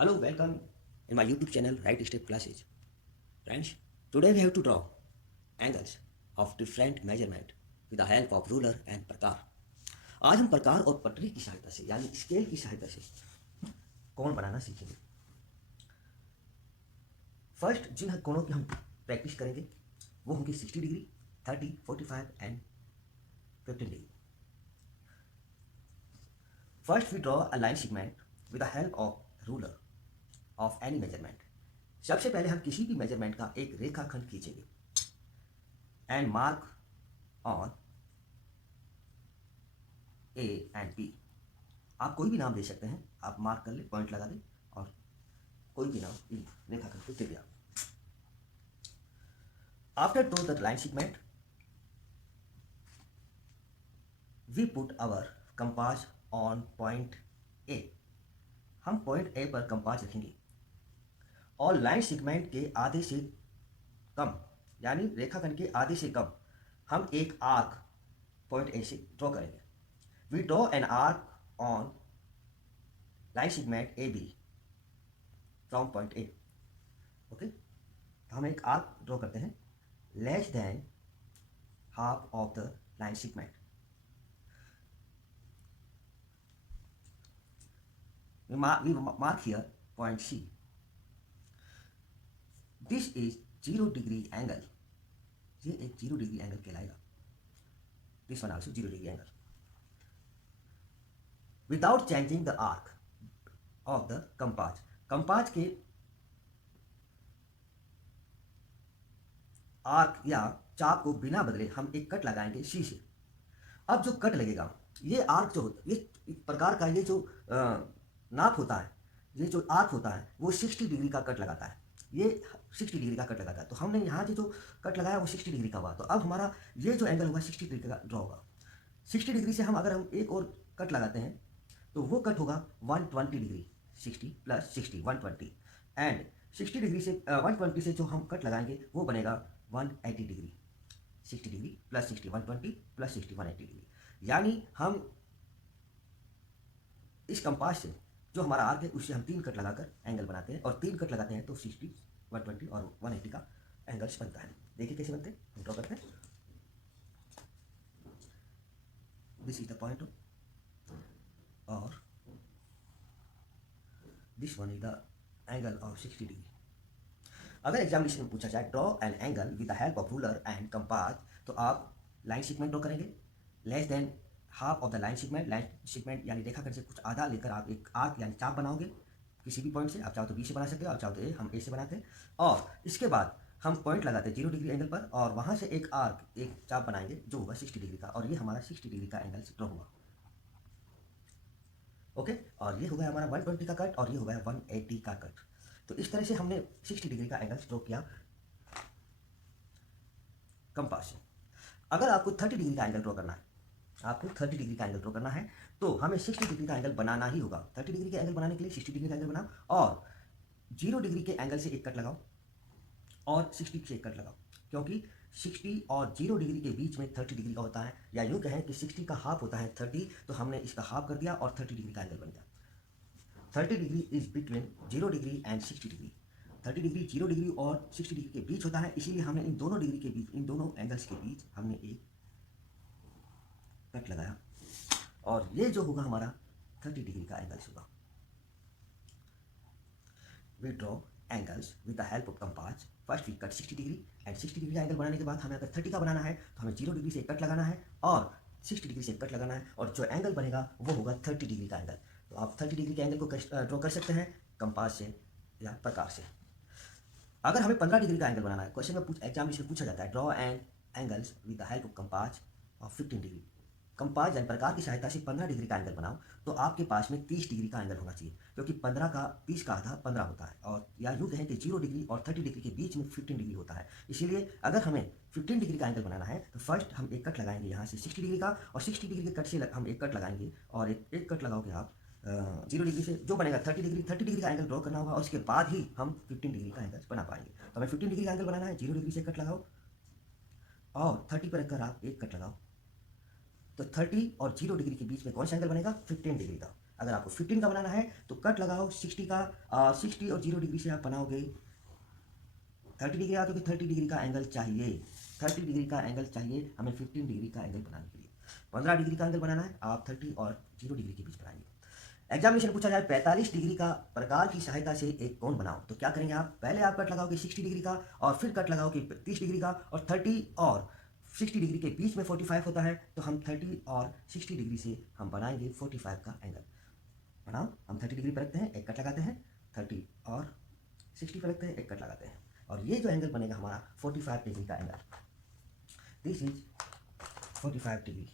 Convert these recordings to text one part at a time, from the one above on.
Hello, welcome in my YouTube channel Right Step Classes. Friends, today we have to draw angles of different measurement with the help of ruler and प्रकार. आज हम प्रकार और पटरी की सहायता से यानी स्केल की सहायता से कोण बनाना सीखेंगे. फर्स्ट जिन कोणों की हम प्रैक्टिस करेंगे वो होंगे 60 degree, 30, 45 and 15 degree. First we draw a line segment with the help of ruler of any measurement. सबसे पहले हम किसी भी मेजरमेंट का एक रेखाखंड खींचेंगे and mark on A and B. आप कोई भी नाम दे सकते हैं, आप मार्क कर ले, पॉइंट लगा दें और कोई भी नाम इन रेखाखंड को दे दिया. After draw the line segment we put our compass on point A. हम पॉइंट ए पर कंपास रखेंगे और लाइन सेगमेंट के आधे से कम यानी रेखाखंड के आधे से कम हम एक आर्क पॉइंट ए से ड्रॉ करेंगे. We draw an arc on line segment A B from point A. Okay, तो हम एक आर्क ड्रॉ करते हैं less than half of the line segment. we mark here point C. This is 0 degree angle. ये एक 0 degree angle कहलाएगा. This one also 0 degree angle. Without changing the arc of the compass. Compass के arc या चाप को बिना बदले हम एक कट लगाएंगे सी से. अब जो कट लगेगा ये आर्क जो होता है, ये प्रकार का ये जो नाप होता है, ये जो आर्क होता है वो 60 डिग्री का कट लगाता है. ये 60 डिग्री का कट लगाता है. तो हमने यहाँ जो कट लगाया वो 60 डिग्री का हुआ. तो अब हमारा ये जो एंगल होगा 60 डिग्री का ड्रॉ होगा. 60 डिग्री से हम अगर हम एक और कट लगाते हैं तो वो कट होगा 120 डिग्री. 60 प्लस 60 120 एंड 60 डिग्री से 120 से जो हम कट लगाएंगे वो बनेगा 180 degree. 60 degree plus 60 120 plus 60 180 degree. यानी हम इस कंपास से जो हमारा आर्क है उससे हम 3 कट लगाकर एंगल बनाते हैं और 3 कट लगाते हैं तो 60 120 और 180 का एंगल्स बनता है. देखिए कैसे बनते हैं, हम ड्रॉ करते हैं. दिस इज द पॉइंट और this one is the angle of 60 degree. अगर एग्जामिनेशन में पूछा जाए draw an angle with the help of ruler and compass, तो आप लाइन सेगमेंट ड्रॉ करेंगे less than half of the line segment. Line segment यानी रेखाखंड से कुछ आधा लेकर आप एक आर्क यानी चाप बनाओगे किसी भी पॉइंट से. आप चाहो तो बी से बना सकते हो, आप चाहो तो ए, हम ए से बनाते हैं. और इसके बाद हम पॉइंट लगाते हैं 0 डिग्री एंगल पर और वहाँ से एक आर्क एक चाप बनाएंगे जो होगा 60 डिग्री का. और ये हमारा 60 डिग्री का एंगल ड्रॉ हुआ. ओके, और ये हो गया हमारा 120 का कट और ये हो गया 180 का कट. तो इस तरह से हमने 60 डिग्री का एंगल ड्रॉ किया कंपास से. अगर आपको 30 डिग्री का एंगल ड्रॉ करना है, आपको 30 डिग्री का एंगल ड्रॉ करना है तो हमें 60 डिग्री का एंगल बनाना ही होगा. 30 डिग्री के एंगल बनाने के लिए 60 डिग्री का एंगल बनाओ और 0 डिग्री के एंगल से एक कट लगाओ और 60 से एक कट लगाओ. क्योंकि 60 और 0 डिग्री के बीच में 30 डिग्री का होता है, या यूँ कहें कि 60 का हाफ होता है 30, तो हमने इसका हाफ कर दिया और 30 डिग्री का एंगल बन गया. 30 degree is between 0 degree and 60 degree. 30 degree 0 degree और 60 डिग्री के बीच होता है, इसीलिए हमने इन दोनों डिग्री के बीच, इन दोनों एंगल्स के बीच हमने एक कट लगाया और ये जो होगा हमारा 30 डिग्री का एंगल्स होगा. We draw angles with the help of compass. First we cut 60 degree and 60 degree का एंगल बनाने के बाद हमें अगर 30 का बनाना है तो हमें 0 डिग्री से कट लगाना है और 60 डिग्री से कट लगाना है और जो एंगल बनेगा वो होगा 30 डिग्री का एंगल. तो आप 30 डिग्री के एंगल को ड्रॉ कर सकते हैं कंपास से या प्रकार से. अगर हमें 15 डिग्री का एंगल बनाना है, क्वेश्चन में एग्जामिनेशन पूछा जाता है draw and angles with the help of compass of 15 degree. Compass यानी प्रकार की सहायता से 15 डिग्री का एंगल बनाओ तो आपके पास में 30 डिग्री का एंगल होना चाहिए, क्योंकि 15 का 30 का आधा 15 होता है. और या यूँ कहें कि 0 डिग्री और 30 डिग्री के बीच में 15 डिग्री होता है. इसीलिए अगर हमें 15 डिग्री का एंगल बनाना है तो फर्स्ट हम एक कट लगाएंगे यहाँ से 60 डिग्री का और 60 डिग्री के कट से हम एक कट लगाएंगे और एक कट लगाओगे आप 0 डिग्री से जो बनेगा 30 डिग्री का एंगल ड्रॉ करना होगा और उसके बाद ही हम 15 डिग्री का एंगल बना पाएंगे. तो हमें 15 डिग्री का एंगल बनाना है, 0 डिग्री से कट लगाओ और 30 पर रखकर आप एक कट लगाओ. तो 30 और 0 डिग्री के बीच में कौन सा एंगल बनेगा, 15 डिग्री का. अगर आपको 15 का बनाना है तो कट लगाओ 60 का, 60 और 0 डिग्री से आप बनाओगे 30 डिग्री आ, क्योंकि 30 डिग्री का एंगल चाहिए, 30 डिग्री का एंगल चाहिए हमें 15 डिग्री का एंगल बनाने के लिए। 15 डिग्री का एंगल बनाना है, आप 30 और 0 डिग्री के बीच बनाएंगे। एग्जामिनेशन पूछा जाए 45 डिग्री का प्रकार की सहायता से एक कोण बनाओ, तो क्या करेंगे आप, पहले आप कट लगाओगे 60 डिग्री का और फिर कट लगाओगे 30 डिग्री का, और 30 और 60 डिग्री के बीच में 45 होता है, तो हम 30 और 60 डिग्री से हम बनाएंगे 45 का एंगल। बनाओ, हम 30 डिग्री पर रखते हैं, एक कट लगाते हैं, 30 और 60 पर रखते हैं, एक कट लगाते हैं, और ये जो एंगल बनेगा हमारा 45 डिग्री का एंगल, दिस इज 45 डिग्री।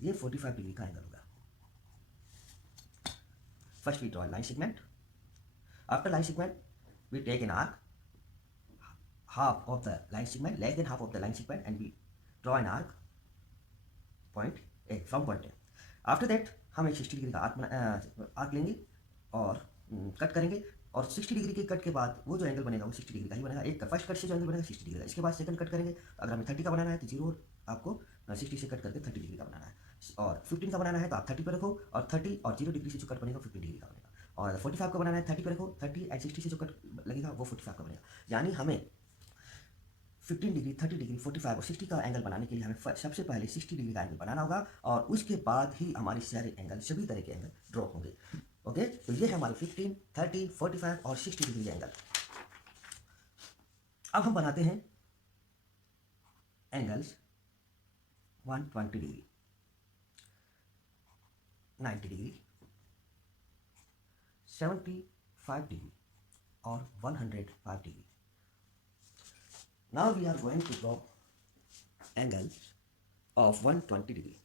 ये 45 डिग्री का एंगल होगा। First we draw line segment, after line segment we take an arc half of the line segment, less than half of the line segment, and we draw an arc point A from point A. After that हम एक 60 degree का arc लेंगे और cut करेंगे, और 60 degree के cut के बाद वो जो एंगल बनेगा वो 60 डिग्री का ही बनेगा। एक फर्स्ट कट से जो एंगल बनेगा 60 डिग्री का, इसके बाद सेकंड कट करेंगे। अगर हमें 30 का बनाना है तो 0 आपको 60 से कट करके 30 डिग्री का बनाना है, और 15 का बनाना है तो आप 30 पर रखो, और 30 और 0 डिग्री से जो कट बनेगा 15 डिग्री का बनेगा, और अगर 45 का बनाना है 30 पर रखो, 30 एंड 60 से जो कट लगेगा वो 45 का बनेगा। यानी हमें 15 डिग्री, 30 डिग्री, 45 और 60 का एंगल बनाने के लिए हमें सबसे पहले 60 डिग्री का एंगल बनाना होगा, और उसके बाद ही हमारे सारे एंगल, सभी तरह के एंगल ड्रॉ होंगे। ओके, तो ये है हमारे 15, 30, 45 और 60 डिग्री एंगल। अब हम बनाते हैं एंगल्स 120 डिग्री, 90 डिग्री, 75 डिग्री और 105 degree. Now we are going to draw angles of 120 degree.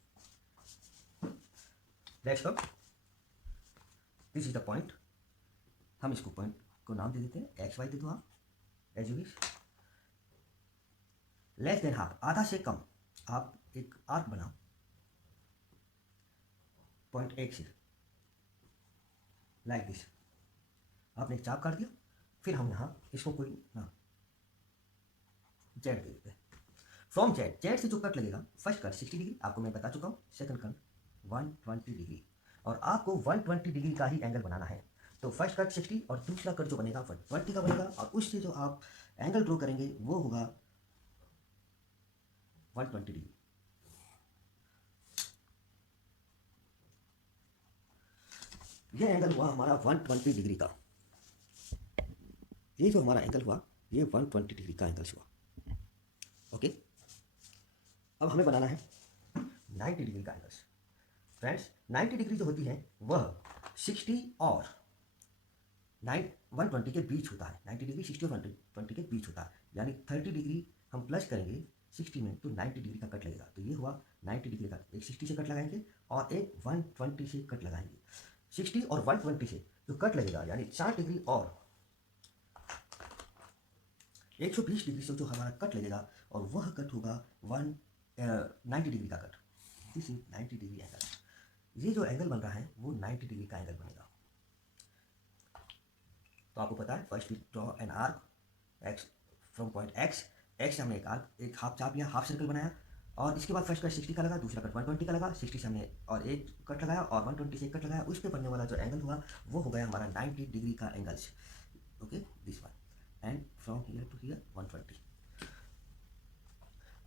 Let's go. This is the point. हम इसको पॉइंट को नाम दे देते हैं, एक्स वाई दे दो आप, as you wish. Less than half, आधा से कम, आप एक आर्क बनाओ पॉइंट एक से, लाइक दिस। आपने एक चाप काट दिया, फिर हम यहाँ इसको कोई ना जेड दे देते हैं। फ्रॉम जेड, जेड से जो कट लगेगा, फर्स्ट कट 60 डिग्री आपको मैं बता चुका हूँ, सेकंड कट 120 डिग्री, और आपको 120 डिग्री का ही एंगल बनाना है। तो फर्स्ट कट 60 और दूसरा कट जो बनेगा 120 का बनेगा, और उससे जो आप एंगल ड्रॉ करेंगे वो होगा 120 डिग्री। ये एंगल हुआ हमारा 120 डिग्री का। ये जो हमारा एंगल हुआ ये 120 डिग्री का एंगल हुआ। ओके, अब हमें बनाना है 90 डिग्री का एंगल्स। फ्रेंड्स, 90 डिग्री जो होती है वह 60 और 120 के बीच होता है। 90 डिग्री 60 और 120 के बीच होता है, यानी 30 डिग्री हम प्लस करेंगे 60 में तो 90 डिग्री का कट लगेगा। तो ये हुआ 90 डिग्री का, एक 60 से कट लगाएंगे और एक 120 से कट लगाएंगे। 60 और 120 से जो कट लगेगा यानी 4 डिग्री और 120 डिग्री से जो हमारा कट लगेगा, और वह कट होगा 90 डिग्री का cut. This is 90 degree angle. ये जो एंगल बन रहा है वो 90 डिग्री का एंगल बनेगा। तो आपको पता है, first we draw an arc X from point X, X से हमने एक आर्क, एक हाफ चाप लिया, हाफ सर्कल बनाया, और इसके बाद फर्स्ट कट 60 का लगा, दूसरा कट 120 का लगा, 60 से हमने और एक कट लगाया और 120 से एक कट लगाया, उस पर बनने वाला जो एंगल हुआ वो हो गया हमारा 90 डिग्री का angles. Okay, this one, and from here to here 120।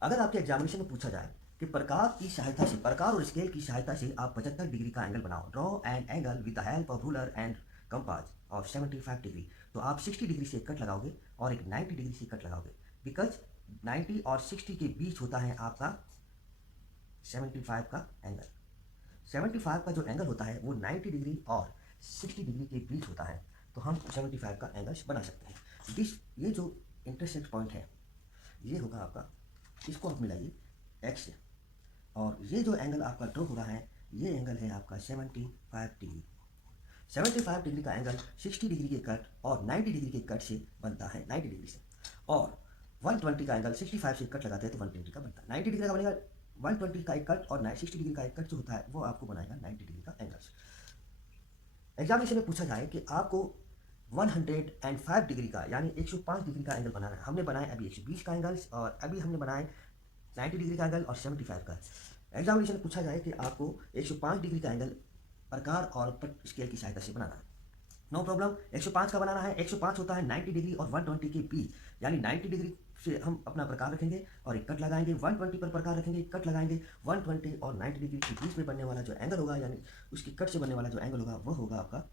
अगर आपके एग्जामिनेशन में पूछा जाए कि प्रकार की सहायता से, प्रकार और स्केल की सहायता से आप 75 डिग्री का एंगल बनाओ, draw an angle with the help of ruler and compass of 75 degree, तो आप 60 डिग्री से कट लगाओगे और एक 90 डिग्री से कट लगाओगे, बिकॉज 90 और 60 के बीच होता है आपका 75 का एंगल। 75 का जो एंगल होता है वो 90 डिग्री और 60 डिग्री के बीच होता है, तो हम 75 का एंगल बना सकते हैं। ये जो इंटरसेक्ट पॉइंट है ये होगा आपका, इसको आप मिलाइए एक्स से, और ये जो एंगल आपका ड्रॉ हो रहा है ये एंगल है आपका 75 डिग्री। 75 डिग्री का एंगल 60 डिग्री के कट और 90 डिग्री के कट से बनता है, 90 डिग्री से, और 120 का एंगल 65 से कट लगाते हैं तो 120 का बनता है। 90 डिग्री का बनेगा 120 का एक कट, और 60 डिग्री का एक कट जो होता है वो आपको बनाएगा 90 डिग्री का एंगल। एग्जामिनेशन में पूछा जाए कि आपको 105 डिग्री का यानी 105 डिग्री का एंगल बनाना है। हमने बनाया अभी 120 का एंगल, और अभी हमने बनाए 90 डिग्री का एंगल और 75 का। एग्जामिनेशन में पूछा जाए कि आपको 105 डिग्री का एंगल प्रकार और पट स्केल की सहायता से बनाना है, नो प्रॉब्लम। 105 का बनाना है। 105 होता है 90 डिग्री और 120 के बीच, यानी 90 डिग्री से हम अपना प्रकार रखेंगे और एक कट लगाएंगे, 120 पर प्रकार रखेंगे, एक कट लगाएंगे। 120 और 90 डिग्री के बीच में बनने वाला जो एंगल होगा, यानी उसकी कट से बनने वाला जो एंगल होगा, वो होगा आपका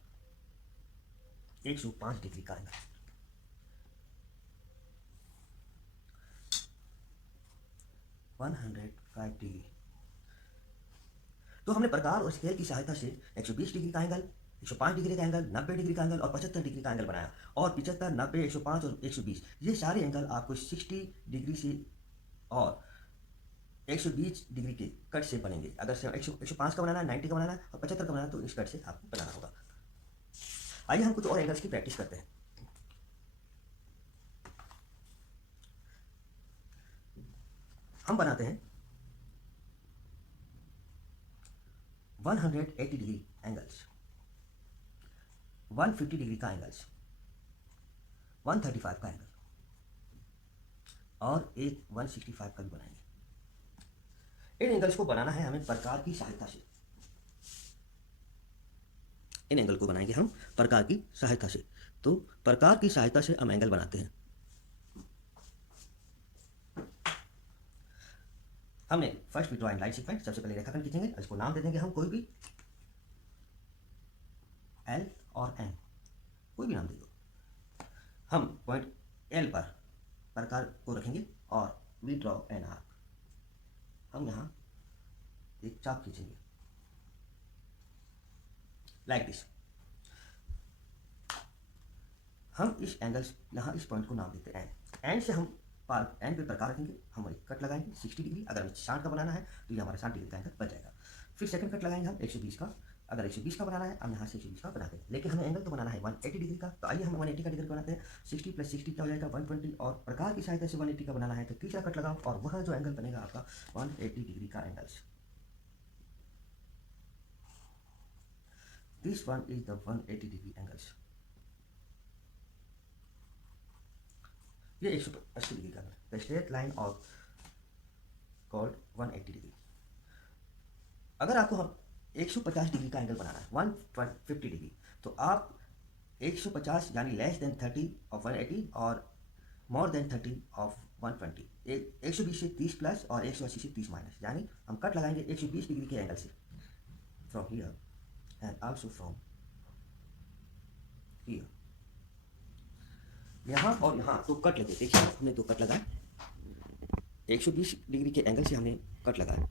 105 डिग्री का एंगल। 105 डिग्री। तो हमने प्रकार और स्केल की सहायता से 120 डिग्री का एंगल, 105 डिग्री का एंगल, 90 डिग्री का एंगल और 75 डिग्री का एंगल बनाया। और 75, 90, 105 और 120 ये सारे एंगल आपको 60 डिग्री से और 120 डिग्री के कट से बनेंगे। अगर 105 का बनाना है, 90 का बनाना है और 75 का बनाना है, तो इस कट से आपको बनाना होगा। आइए हम कुछ और एंगल्स की प्रैक्टिस करते हैं। हम बनाते हैं 180 डिग्री एंगल्स, 150 डिग्री का एंगल्स, 135 का एंगल और एक 165 का भी बनाएंगे। इन एंगल्स को बनाना है हमें प्रकार की सहायता से। इन एंगल को बनाएंगे हम प्रकार की सहायता से। तो प्रकार की सहायता से हम एंगल बनाते हैं। हमने first draw in line sequence, सबसे पहले रेखाखंड खींचेंगे, इसको नाम दे देंगे हम कोई भी, एल और एन, कोई भी नाम दे दो। हम पॉइंट एल पर प्रकार को रखेंगे और वी ड्रॉ एन आर्क। हम यहाँ एक चाप खींचेंगे लाइक दिस। हम इस एंगल्स यहाँ इस पॉइंट को नाम देते हैं एन। एन से हम एन पे प्रकार रखेंगे, हम एक कट लगाएंगे 60 डिग्री। अगर हमें 60 का बनाना है तो ये हमारा 60 डिग्री का एंगल बच जाएगा। फिर सेकंड कट लगाएंगे हम 120 का। अगर 120 का बनाना है, हम यहाँ से 120 का बनाते हैं, लेकिन हमें एंगल तो बनाना है 180 डिग्री का। तो आइए हम 180 का डिग्री बनाते हैं। 60 + 60 क्या हो जाएगा 120, और प्रकार की सहायता से 180 का बनाना है तो तीसरा कट लगाओ और वह जो एंगल बनेगा आपका 180 डिग्री का angles. This one is the 180 degree angles. ये 180 डिग्री का angle, the straight line of called 180 degree. अगर आपको हम 150 डिग्री का एंगल बनाना है, 150 डिग्री, तो आप 150 यानी लेस देन 30 ऑफ 180 और मोर देन 30 ऑफ 120, 120 से 30 प्लस और 180 से 30 माइनस, यानी हम कट लगाएंगे 120 डिग्री के एंगल से, from here and also from here. यहाँ और यहाँ तो कट लगे, देखिए हमने दो कट लगाए, 120 डिग्री के एंगल से हमने कट लगाया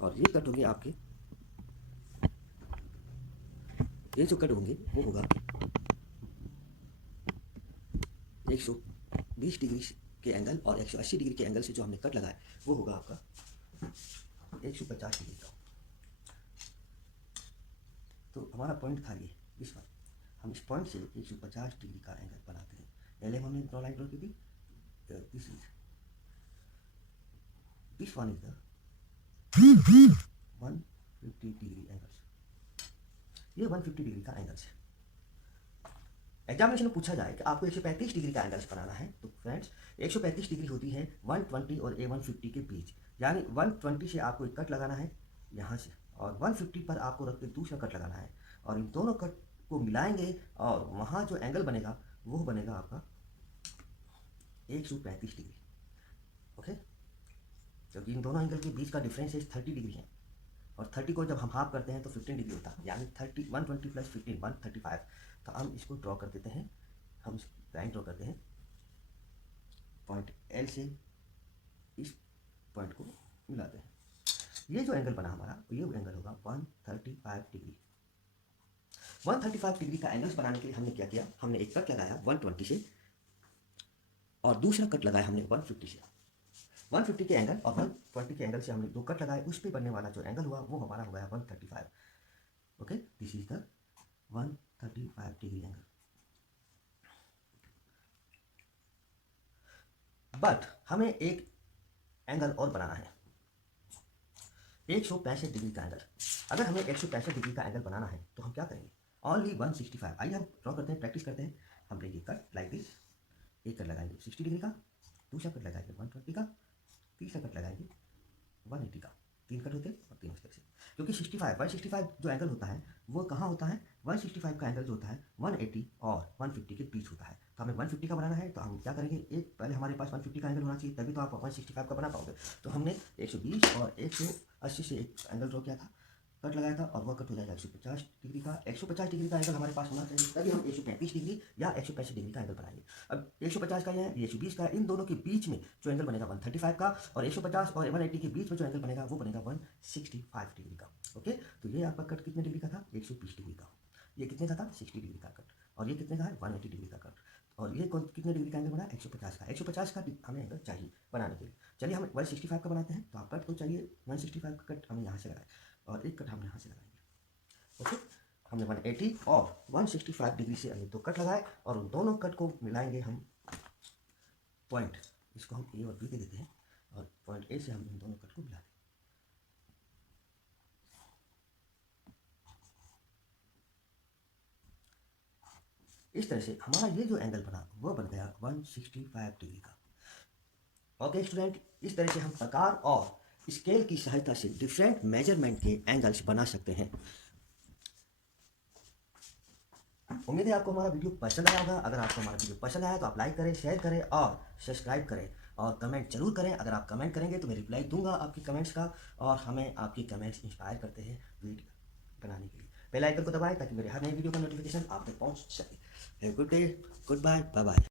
और ये कट होंगे आपके, ये जो कट होंगे वो होगा 120 डिग्री के एंगल और 180 डिग्री के एंगल से जो हमने कट लगाया वो होगा आपका 150 डिग्री का। तो हमारा पॉइंट था ये, इस पर हम इस पॉइंट से 150 डिग्री का एंगल बनाते हैं। पहले हमने ड्रॉ लाइन ड्रॉ की थी, this one is the 150 degree angles. ये 150 डिग्री का एंगल्स है। एग्जामिनेशन में पूछा जाए कि आपको 135 डिग्री का एंगल्स बनाना है, तो फ्रेंड्स 135 डिग्री होती है 120 और A150 के बीच, यानी 120 से आपको एक कट लगाना है यहाँ से और 150 पर आपको रख के दूसरा कट लगाना है और इन दोनों कट को मिलाएंगे और वहाँ जो एंगल बनेगा वो बनेगा आपका 135 डिग्री। ओके, क्योंकि इन दोनों एंगल के बीच का डिफरेंस है 30 डिग्री है और 30 को जब हम हाफ करते हैं तो 15 डिग्री होता है, यानी 30 120 + 15 135। तो हम इसको ड्रॉ कर देते हैं, हम लाइन ड्रॉ करते हैं पॉइंट एल से इस पॉइंट को मिलाते हैं। ये जो एंगल बना हमारा ये एंगल होगा 135 डिग्री। 135 डिग्री का एंगल्स बनाने के लिए हमने क्या किया, हमने एक कट लगाया 120 से और दूसरा कट लगाया हमने 150 से। 150 के एंगल और 120 के एंगल से हमने दो कट लगाए, उस पर बनने वाला जो एंगल हुआ वो हमारा हो गया 135। Okay, this is the 135 degree angle. But हमें एक एंगल और बनाना है 165 डिग्री का एंगल। अगर हमें 165 डिग्री का एंगल बनाना है तो हम क्या करेंगे, ओनली 165। आइए हम ड्रॉ करते हैं, प्रैक्टिस करते हैं। हम लेंगे कट लाइक दिस, एक कट लगाएंगे 60 डिग्री का, दूसरा कट लगाएंगे 120 का, तीसरा कट लगाएंगे 180 का। 3 कट होते हैं और 3 इस तरह से। क्योंकि 165 जो एंगल होता है वो कहाँ होता है, 165 का एंगल जो होता है 180 और 150 के बीच होता है। तो हमें 150 का बनाना है, तो हम क्या करेंगे, एक पहले हमारे पास 150 का एंगल होना चाहिए, तभी तो आप 165 का बना पाओगे। तो हमने 120 और 180 से एक एंगल ड्रॉ किया था, कट लगाया था, और वह कट हो जाएगा 150 डिग्री का। 150 डिग्री का एंगल हमारे पास होना चाहिए, तभी हम 135 डिग्री या 165 डिग्री का एंगल बनाएंगे। अब 150 का है, 120 का है, इन दोनों के बीच में जो एंगल बनेगा 135 का, और 150 और 180 के बीच में जो एंगल बनेगा वो बनेगा 165 डिग्री का। ओके, तो ये आपका कट कितने डिग्री का था, 120 डिग्री का। ये कितने का था, 60 डिग्री का कट। और ये कितने का है, 180 डिग्री का कट। और ये कितने डिग्री का एंगल बना, 150 का। 150 का हमें एंगल चाहिए बनाने के लिए। चलिए हम 165 का बनाते हैं, तो आप कट तो चाहिए 165 का कट हमें यहाँ से लगाए, और एक कट हम यहाँ से लगाएंगे। ओके, हमने 180 और 165 डिग्री से हमने 2 कट लगाए, और उन दोनों कट को मिलाएंगे हम पॉइंट, इसको हम ए और बी दे देते हैं, और पॉइंट ए से हम इन दोनों कट को मिला दें। इस तरह से हमारा ये जो एंगल बना वो बन गया 165 डिग्री का। ओके स्टूडेंट, इस तरह से हम प्रकार और स्केल की सहायता से डिफरेंट मेजरमेंट के एंगल्स बना सकते हैं। उम्मीद है आपको हमारा वीडियो पसंद आया होगा। अगर आपको हमारा वीडियो पसंद आया तो आप लाइक करें, शेयर करें और सब्सक्राइब करें, और कमेंट जरूर करें। अगर आप कमेंट करेंगे तो मैं रिप्लाई दूंगा आपके कमेंट्स का, और हमें आपके कमेंट्स इंस्पायर करते हैं वीडियो बनाने के लिए। बेल आइकन को दबाएं ताकि मेरे हर नई वीडियो का नोटिफिकेशन आप तक पहुंच सके। Good day, good bye, bye bye.